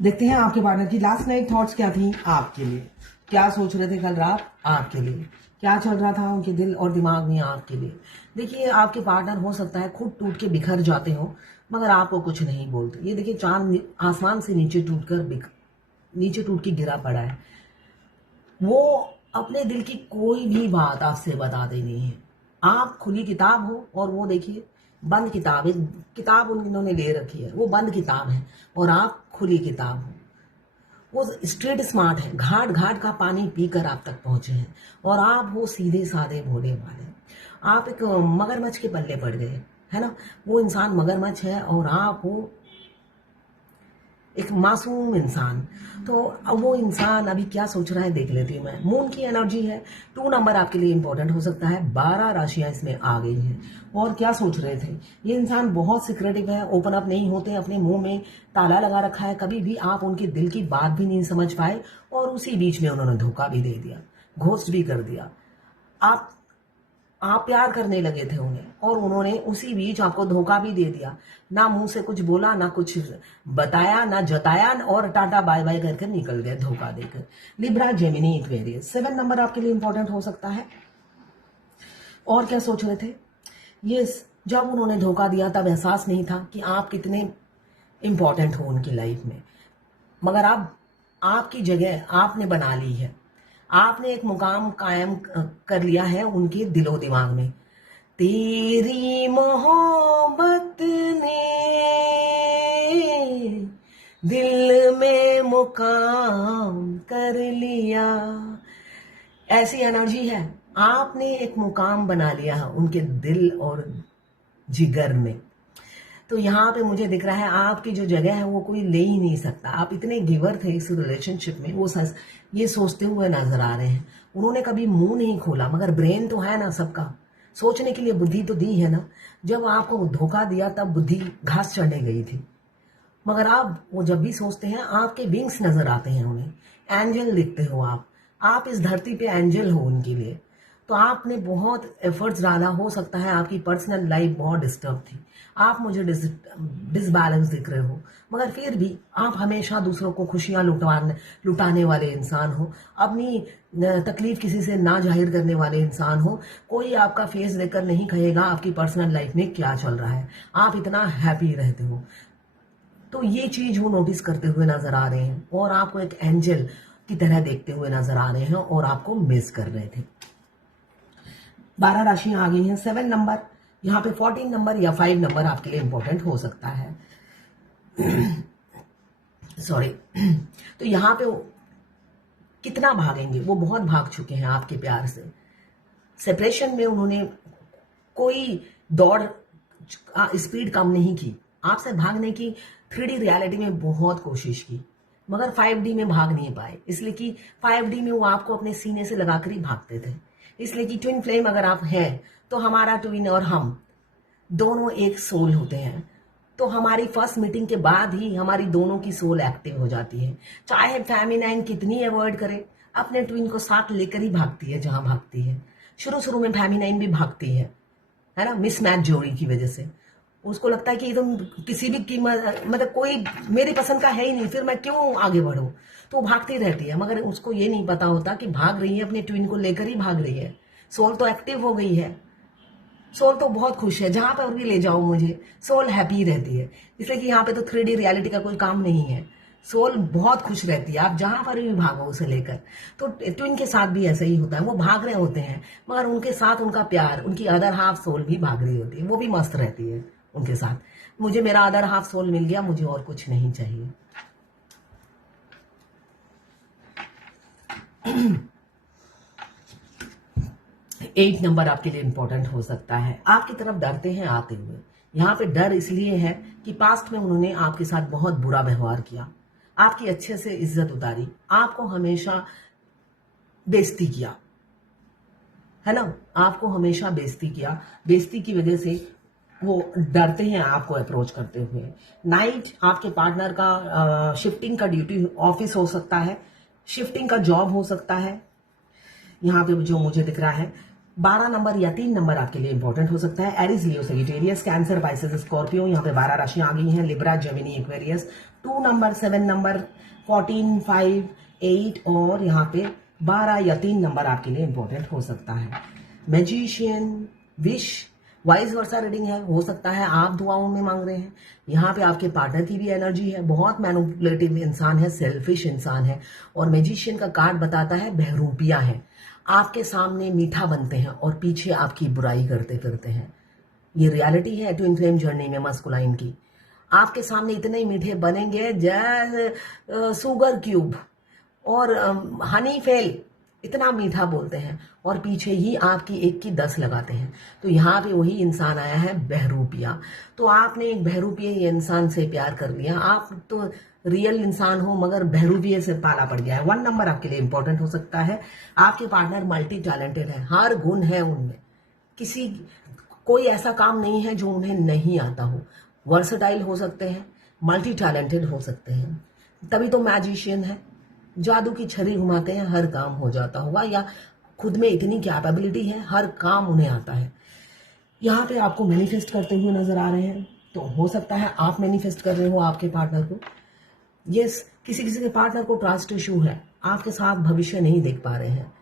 देखते हैं आपके पार्टनर की लास्ट नाइट थॉट्स क्या थी आपके लिए। क्या सोच रहे थे कल रात आपके लिए, क्या चल रहा था उनके दिल और दिमाग में आपके लिए। देखिए आपके पार्टनर हो सकता है खुद टूट के बिखर जाते हो, मगर आपको कुछ नहीं बोलते। ये देखिए चांद आसमान से नीचे टूट के गिरा पड़ा है। वो अपने दिल की कोई भी बात आपसे बताते नहीं है। आप खुली किताब हो और वो देखिए बंद किताब है। किताब उन्होंने ले रखी है, वो बंद किताब है और आप खुली किताब हो। वो स्ट्रेट स्मार्ट है, घाट घाट का पानी पीकर आप तक पहुंचे हैं और आप वो सीधे साधे भोले वाले। आप एक मगरमच्छ के पल्ले पड़ गए, है ना। वो इंसान मगरमच्छ है और आप वो एक मासूम इंसान। तो अब वो इंसान अभी क्या सोच रहा है देख लेती हूँ मैं। मून की एनर्जी है, 2 नंबर आपके लिए इंपॉर्टेंट हो सकता है। 12 राशियां इसमें आ गई हैं। और क्या सोच रहे थे, ये इंसान बहुत सिक्रेटिव है, ओपन अप नहीं होते, अपने मुंह में ताला लगा रखा है। कभी भी आप उनके दिल की बात भी नहीं समझ पाए और उसी बीच में उन्होंने धोखा भी दे दिया, घोस्ट भी कर दिया। आप आप प्यार करने लगे थे उन्हें और उन्होंने उसी बीच आपको धोखा भी दे दिया। ना मुंह से कुछ बोला, ना कुछ बताया, ना जताया, और टाटा बाय बाय करके निकल गए धोखा देकर। लिब्रा, जेमिनी, एक्वेरियस, 7 नंबर आपके लिए इंपॉर्टेंट हो सकता है। और क्या सोच रहे थे, ये जब उन्होंने धोखा दिया तब एहसास नहीं था कि आप कितने इंपॉर्टेंट हो उनकी लाइफ में। मगर अब आपकी जगह आपने बना ली है। आपने एक मुकाम कायम कर लिया है उनके दिलो दिमाग में। तेरी मोहब्बत ने दिल में मुकाम कर लिया। ऐसी एनर्जी है, आपने एक मुकाम बना लिया है उनके दिल और जिगर में। तो यहाँ पे मुझे दिख रहा है आपकी जो जगह है वो कोई ले ही नहीं सकता। आप इतने गिवर थे इस रिलेशनशिप में, वो ये सोचते हुए नजर आ रहे हैं। उन्होंने कभी मुंह नहीं खोला, मगर ब्रेन तो है ना सबका, सोचने के लिए बुद्धि तो दी है ना। जब आपको धोखा दिया तब बुद्धि घास चढ़ने गई थी, मगर आप वो जब भी सोचते हैं आपके विंग्स नजर आते हैं उन्हें। एंजल दिखते हो आप इस धरती पे एंजल हो उनके लिए। तो आपने बहुत एफर्ट्स डाला, हो सकता है आपकी पर्सनल लाइफ बहुत डिस्टर्ब थी, आप मुझे डिसबैलेंस दिख रहे हो, मगर फिर भी आप हमेशा दूसरों को खुशियां लुटाने वाले इंसान हो। अपनी तकलीफ किसी से ना जाहिर करने वाले इंसान हो। कोई आपका फेस देखकर नहीं कहेगा आपकी पर्सनल लाइफ में क्या चल रहा है, आप इतना हैप्पी रहते हो। तो ये चीज वो नोटिस करते हुए नजर आ रहे हैं और आपको एक एंजल की तरह देखते हुए नजर आ रहे हैं और आपको मिस कर रहे थे। 12 राशियां आ गई हैं। 7 नंबर, यहाँ पे 14 नंबर या 5 नंबर आपके लिए इंपॉर्टेंट हो सकता है। सॉरी। तो यहाँ पे कितना भागेंगे, वो बहुत भाग चुके हैं आपके प्यार से। सेपरेशन में उन्होंने कोई दौड़ स्पीड कम नहीं की, आपसे भागने की 3D रियलिटी में बहुत कोशिश की, मगर 5D में भाग नहीं पाए। इसलिए कि 5D में वो आपको अपने सीने से लगाकर ही भागते थे। इसलिए कि ट्विन फ्लेम अगर आप हैं तो हमारा ट्विन और हम दोनों एक सोल होते हैं। तो हमारी फर्स्ट मीटिंग के बाद ही हमारी दोनों की सोल एक्टिव हो जाती है। चाहे फेमिनाइन कितनी अवॉइड करे, अपने ट्विन को साथ लेकर ही भागती है जहां भागती है। शुरू शुरू में फेमिनाइन भी भागती है ना, मिसमैच जोड़ी की वजह से। उसको लगता है कि तुम किसी भी कीमत, मतलब कोई मेरी पसंद का है ही नहीं, फिर मैं क्यों आगे बढ़ूं। तो वो भागती रहती है, मगर उसको ये नहीं पता होता कि भाग रही है अपने ट्विन को लेकर ही भाग रही है। सोल तो एक्टिव हो गई है, सोल तो बहुत खुश है, जहां पर भी ले जाओ मुझे सोल हैप्पी रहती है। इसलिए कि यहाँ पे तो 3D रियलिटी का कोई काम नहीं है, सोल बहुत खुश रहती है, आप जहां पर भी भागो उसे लेकर। तो ट्विन के साथ भी ऐसा ही होता है, वो भाग रहे होते हैं मगर उनके साथ उनका प्यार, उनकी अदर हाफ सोल भी भाग रही होती है, वो भी मस्त रहती है उनके साथ। मुझे मेरा अदर हाफ सोल मिल गया, मुझे और कुछ नहीं चाहिए। 8 नंबर आपके लिए इंपॉर्टेंट हो सकता है। आपकी तरफ डरते हैं आते हुए। यहाँ पे डर इसलिए है कि पास्ट में उन्होंने आपके साथ बहुत बुरा व्यवहार किया, आपकी अच्छे से इज्जत उतारी, आपको हमेशा बेइज्जती किया, है ना, आपको हमेशा बेइज्जती किया। बेइज्जती की वजह से वो डरते हैं आपको अप्रोच करते हुए। नाइट आपके पार्टनर का शिफ्टिंग का ड्यूटी ऑफिस हो सकता है, शिफ्टिंग का जॉब हो सकता है। यहाँ पे जो मुझे दिख रहा है 12 नंबर या 3 नंबर आपके लिए इंपॉर्टेंट हो सकता है। एरीज, लियो, सैजिटेरियस, कैंसर, पाइसेस, स्कॉर्पियो। यहाँ पे 12 राशियां आ गई हैं। Libra, Gemini, Aquarius, 2 number, 7 number, 14, 5, 8 और यहाँ पे 12 या 3 नंबर आपके लिए इंपॉर्टेंट हो सकता है। Magician, wish, vice versa reading है। हो सकता है आप दुआओं में मांग रहे हैं। यहाँ पे आपके पार्टनर की भी एनर्जी है, बहुत मैनिपुलेटिव इंसान है, सेल्फिश इंसान है। और मैजिशियन का कार्ड बताता है बहरूपिया है, आपके सामने मीठा बनते हैं और पीछे आपकी बुराई करते फिरते हैं। ये रियलिटी है ट्विन फ्लेम जर्नी में मस्कुलाइन की। आपके सामने इतने मीठे बनेंगे जैसे सुगर क्यूब और हनी फेल, इतना मीठा बोलते हैं और पीछे ही आपकी 1 की 10 लगाते हैं। तो यहाँ पे वही इंसान आया है बहरूपिया। तो आपने एक बहरूपिया इंसान से प्यार कर लिया। आप तो रियल इंसान हो मगर बहरूपिये से पाला पड़ गया है। 1 नंबर आपके लिए इंपॉर्टेंट हो सकता है। आपके पार्टनर मल्टी टैलेंटेड है, हर गुण है उनमें, किसी कोई ऐसा काम नहीं है जो उन्हें नहीं आता हो। वर्सटाइल हो सकते हैं, मल्टी टैलेंटेड हो सकते हैं, तभी तो मैजिशियन है। जादू की छड़ी घुमाते हैं, हर काम हो जाता होगा, या खुद में इतनी कैपेबिलिटी है, हर काम उन्हें आता है। यहाँ पे आपको मैनिफेस्ट करते हुए नजर आ रहे हैं। तो हो सकता है आप मैनिफेस्ट कर रहे हो आपके पार्टनर को। यस, किसी किसी के पार्टनर को ट्रस्ट इशू है, आपके साथ भविष्य नहीं देख पा रहे हैं,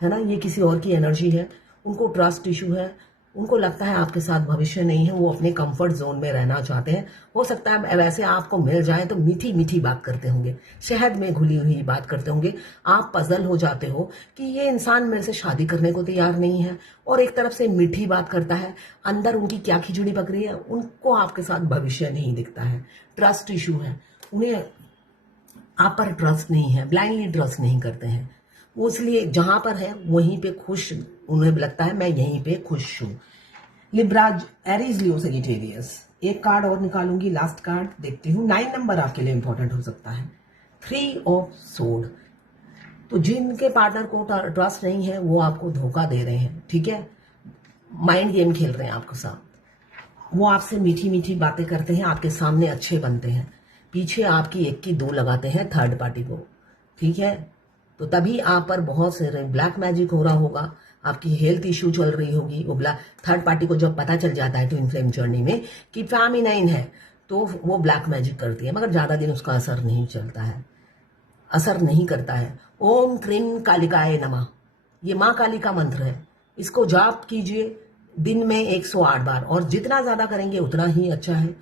है ना। ये किसी और की एनर्जी है, उनको ट्रस्ट इशू है, उनको लगता है आपके साथ भविष्य नहीं है, वो अपने कंफर्ट जोन में रहना चाहते हैं। हो सकता है वैसे आपको मिल जाए तो मीठी मीठी बात करते होंगे, शहद में घुली हुई बात करते होंगे। आप पजल हो जाते हो कि ये इंसान मेरे से शादी करने को तैयार नहीं है और एक तरफ से मीठी बात करता है, अंदर उनकी क्या खिचड़ी पक रही है, उनको आपके साथ भविष्य नहीं दिखता है। ट्रस्ट इशू है, उन्हें आप पर ट्रस्ट नहीं है, ब्लाइंडली ट्रस्ट नहीं करते हैं वो, इसलिए जहां पर है वहीं पे खुश, उन्हें लगता है मैं यहीं पे खुश हूं। लिब्रा, एरीज, लियो, सजिटेरियस। एक कार्ड और निकालूंगी, लास्ट कार्ड देखती हूँ। 9 नंबर आपके लिए इंपॉर्टेंट हो सकता है। 3 ऑफ सोर्ड। तो जिनके पार्टनर को ट्रस्ट नहीं है वो आपको धोखा दे रहे हैं, ठीक है, माइंड गेम खेल रहे हैं आपके साथ। वो आपसे मीठी मीठी बातें करते हैं, आपके सामने अच्छे बनते हैं, पीछे आपकी 1 की 2 लगाते हैं थर्ड पार्टी को, ठीक है। तो तभी आप पर बहुत से ब्लैक मैजिक हो रहा होगा, आपकी हेल्थ इश्यू चल रही होगी। वो ब्लैक थर्ड पार्टी को जब पता चल जाता है ट्विन फ्लेम जर्नी में कि फेमिनाइन है तो वो ब्लैक मैजिक करती है, मगर ज्यादा दिन उसका असर नहीं चलता है, असर नहीं करता है। ओम क्रीम कालिकाय नमः, ये माँ काली का मंत्र है, इसको जाप कीजिए दिन में 108 बार, और जितना ज्यादा करेंगे उतना ही अच्छा है।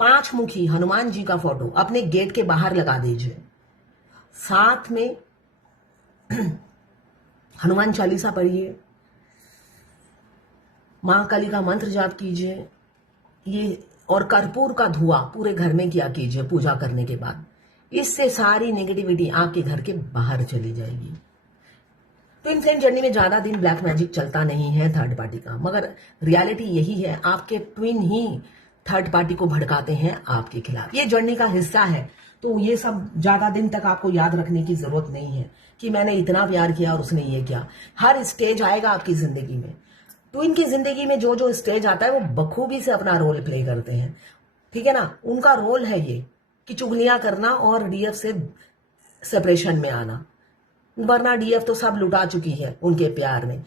5 मुखी हनुमान जी का फोटो अपने गेट के बाहर लगा दीजिए, साथ में हनुमान चालीसा पढ़िए, मां काली का मंत्र जाप कीजिए, ये और कर्पूर का धुआं पूरे घर में किया कीजिए पूजा करने के बाद। इससे सारी नेगेटिविटी आपके घर के बाहर चली जाएगी। ट्विन फ्लेम जर्नी में ज्यादा दिन ब्लैक मैजिक चलता नहीं है थर्ड पार्टी का, मगर रियलिटी यही है, आपके ट्विन ही थर्ड पार्टी को भड़काते हैं आपके खिलाफ। ये जर्नी का हिस्सा है, तो ये सब ज्यादा दिन तक आपको याद रखने की जरूरत नहीं है कि मैंने इतना प्यार किया और उसने ये किया। हर स्टेज आएगा आपकी जिंदगी में, ट्विन की जिंदगी में जो जो स्टेज आता है वो बखूबी से अपना रोल प्ले करते हैं, ठीक है ना। उनका रोल है ये कि चुगलियां करना और डीएफ से सेपरेशन में आना, वरना डीएफ तो सब लुटा चुकी है उनके प्यार में।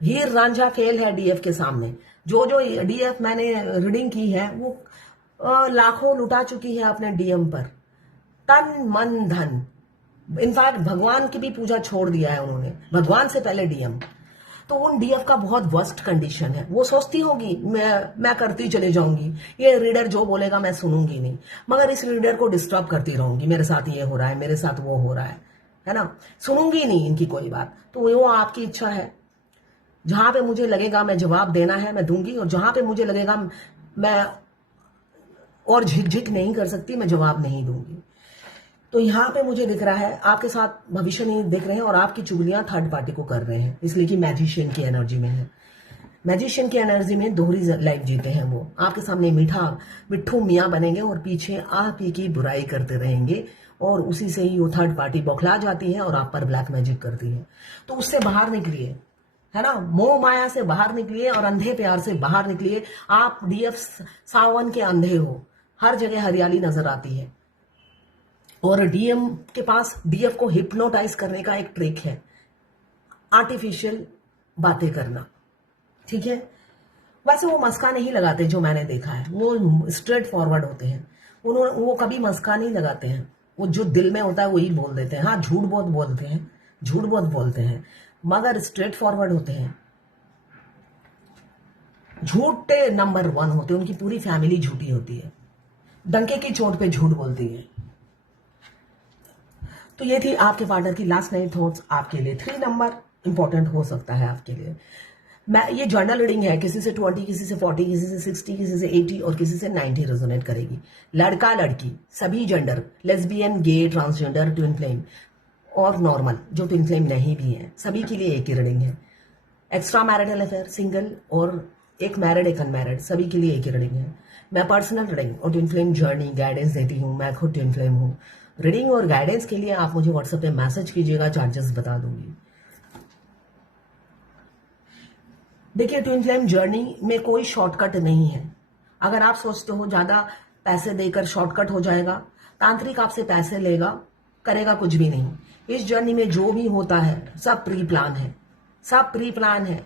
हीर रांझा फेल है डीएफ के सामने। जो जो डीएफ मैंने रीडिंग की है वो लाखों लुटा चुकी है अपने डीएम पर, तन मन धन। इनफैक्ट भगवान की भी पूजा छोड़ दिया है उन्होंने, भगवान से पहले डीएम। तो उन डीएफ का बहुत वर्स्ट कंडीशन है। वो सोचती होगी मैं करती चले जाऊंगी, ये रीडर जो बोलेगा मैं सुनूंगी नहीं, मगर इस रीडर को डिस्टर्ब करती रहूंगी, मेरे साथ ये हो रहा है, मेरे साथ वो हो रहा है ना, सुनूंगी नहीं इनकी कोई बात। तो वो आपकी इच्छा है, जहां पे मुझे लगेगा मैं जवाब देना है मैं दूंगी, और जहां पे मुझे लगेगा मैं और झिकझिक नहीं कर सकती मैं जवाब नहीं दूंगी। तो यहाँ पे मुझे दिख रहा है आपके साथ भविष्य नहीं देख रहे हैं और आपकी चुगलियां थर्ड पार्टी को कर रहे हैं, इसलिए कि मैजिशियन की एनर्जी में है। मैजिशियन की एनर्जी में दोहरी लाइफ जीते हैं वो, आपके सामने मीठा मिट्ठू मियाँ बनेंगे और पीछे आप ही की बुराई करते रहेंगे, और उसी से ही वो थर्ड पार्टी बौखला जाती है और आप पर ब्लैक मैजिक करती है। तो उससे बाहर निकलिए, है ना, मोह माया से बाहर निकलिए और अंधे प्यार से बाहर निकलिए। आप डीएफ सावन के अंधे हो, हर जगह हरियाली नजर आती है, और डीएम के पास डीएफ को हिप्नोटाइज करने का एक ट्रिक है, आर्टिफिशियल बातें करना, ठीक है। वैसे वो मस्का नहीं लगाते जो मैंने देखा है, वो स्ट्रेट फॉरवर्ड होते हैं, वो कभी मस्का नहीं लगाते हैं, वो जो दिल में होता है वही बोल देते हैं। हाँ, झूठ बहुत बोलते हैं, झूठ बहुत बोलते हैं, मगर स्ट्रेट फॉरवर्ड होते हैं। झूठे नंबर 1 होते हैं, उनकी पूरी फैमिली झूठी होती है, डंके की चोट पे झूठ बोलती है। तो ये थी आपके पार्टनर की लास्ट नाइट थॉट्स आपके लिए। 3 नंबर इंपॉर्टेंट हो सकता है आपके लिए। मैं ये जर्नल रीडिंग है, किसी से 20, किसी से 40, किसी से 60, किसी से 80 और किसी से 90 रेजोनेट करेगी। लड़का लड़की सभी जेंडर, लेस्बियन, गे, ट्रांसजेंडर, ट्विन फ्लेम और नॉर्मल जो ट्विन फ्लेम नहीं भी है, सभी के लिए एक ही रीडिंग है। एक्स्ट्रा मैरिटल अफेयर, सिंगल और एक मैरिड एक अनमैरिड, सभी के लिए एक ही रीडिंग है। मैं पर्सनल रीडिंग और ट्विन फ्लेम जर्नी गाइडेंस देती हूँ, मैं खुद ट्विन फ्लेम हूँ। रीडिंग और गाइडेंस के लिए आप मुझे व्हाट्सएप पे मैसेज कीजिएगा, चार्जेस बता दूंगी। देखिए, ट्विन फ्लेम जर्नी में कोई शॉर्टकट नहीं है। अगर आप सोचते हो ज्यादा पैसे देकर शॉर्टकट हो जाएगा, तांत्रिक आपसे पैसे लेगा, करेगा कुछ भी नहीं। इस जर्नी में जो भी होता है सब प्री प्लान है, सब प्री प्लान है।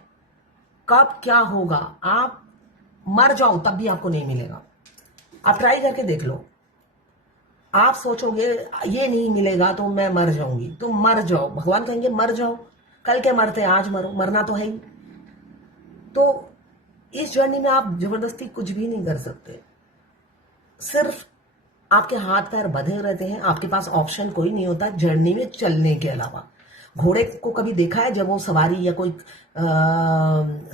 कब क्या होगा, आप मर जाओ तब भी आपको नहीं मिलेगा। आप ट्राई करके देख लो। आप सोचोगे ये नहीं मिलेगा तो मैं मर जाऊंगी, तो मर जाओ। भगवान कहेंगे मर जाओ, कल के मरते आज मरो, मरना तो है ही। तो इस जर्नी में आप जबरदस्ती कुछ भी नहीं कर सकते, सिर्फ आपके हाथ पैर बंधे रहते हैं। आपके पास ऑप्शन कोई नहीं होता जर्नी में चलने के अलावा। घोड़े को कभी देखा है जब वो सवारी या कोई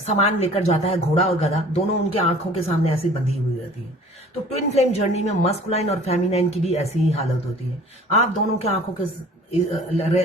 सामान लेकर जाता है, घोड़ा और गधा दोनों उनके आंखों के सामने ऐसी बंधी हुई रहती है। तो ट्विन फ्लेम जर्नी में मस्कुलाइन और फेमिनाइन की भी ऐसी ही हालत होती है। आप दोनों के आंखों के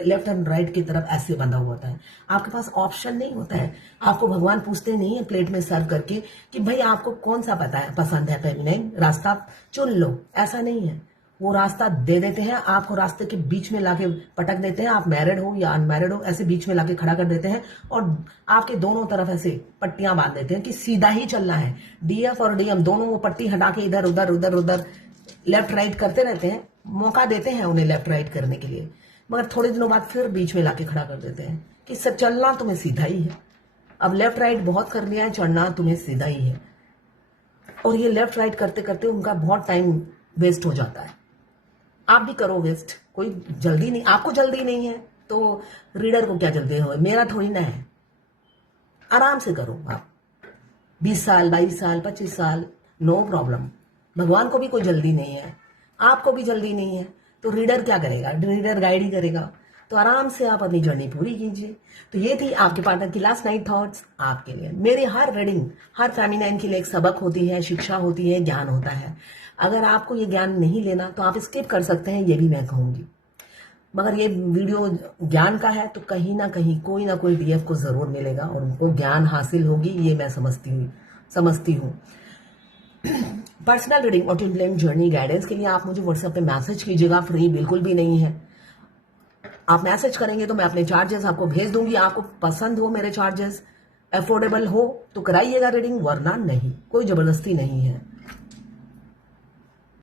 लेफ्ट एंड राइट की तरफ ऐसे बंधा हुआ होता है। आपके पास ऑप्शन नहीं होता है। आपको भगवान पूछते नहीं है प्लेट में सर्व करके कि भाई आपको कौन सा पसंद है, फेमिनाइन रास्ता चुन लो, ऐसा नहीं है। वो रास्ता दे देते हैं, आपको रास्ते के बीच में लाके पटक देते हैं। आप मैरिड हो या अनमैरिड हो, ऐसे बीच में लाके खड़ा कर देते हैं और आपके दोनों तरफ ऐसे पट्टियां बांध देते हैं कि सीधा ही चलना है। डीएफ और डीएम दोनों वो पट्टी हटा के इधर उधर उधर उधर लेफ्ट राइट करते रहते हैं, मौका देते हैं उन्हें लेफ्ट राइट करने के लिए, मगर थोड़े दिनों बाद फिर बीच में लाके खड़ा कर देते हैं कि सब चलना तुम्हें सीधा ही है। अब लेफ्ट राइट बहुत कर लिया है, चढ़ना तुम्हें सीधा ही है। और ये लेफ्ट राइट करते करते उनका बहुत टाइम वेस्ट हो जाता है। आप भी करो वेस्ट, कोई जल्दी नहीं, आपको जल्दी नहीं है तो रीडर को क्या जल्दी हो, मेरा थोड़ी ना है। आराम से करो आप, 20 साल 22 साल 25 साल, नो प्रॉब्लम। भगवान को भी कोई जल्दी नहीं है, आपको भी जल्दी नहीं है, तो रीडर क्या करेगा, रीडर गाइड ही करेगा। तो आराम से आप अपनी जर्नी पूरी कीजिए। तो ये थी आपके पार्टनर की लास्ट नाइट थॉट्स आपके लिए। मेरी हर रीडिंग, हर फेमिनाइन के लिए एक सबक होती है, शिक्षा होती है, ज्ञान होता है। अगर आपको ये ज्ञान नहीं लेना तो आप स्किप कर सकते हैं, ये भी मैं कहूंगी। मगर ये वीडियो ज्ञान का है तो कहीं ना कहीं कोई ना कोई डीएफ को जरूर मिलेगा और उनको ज्ञान हासिल होगी, ये मैं समझती हूँ। पर्सनल रीडिंग और ट्विन फ्लेम जर्नी गाइडेंस के लिए आप मुझे व्हाट्सएप पे मैसेज कीजिएगा, फ्री बिल्कुल भी नहीं है। आप मैसेज करेंगे तो मैं अपने चार्जेस आपको भेज दूंगी। आपको पसंद हो मेरे चार्जेस, अफोर्डेबल हो तो कराइएगा रीडिंग, वरना नहीं, कोई जबरदस्ती नहीं है।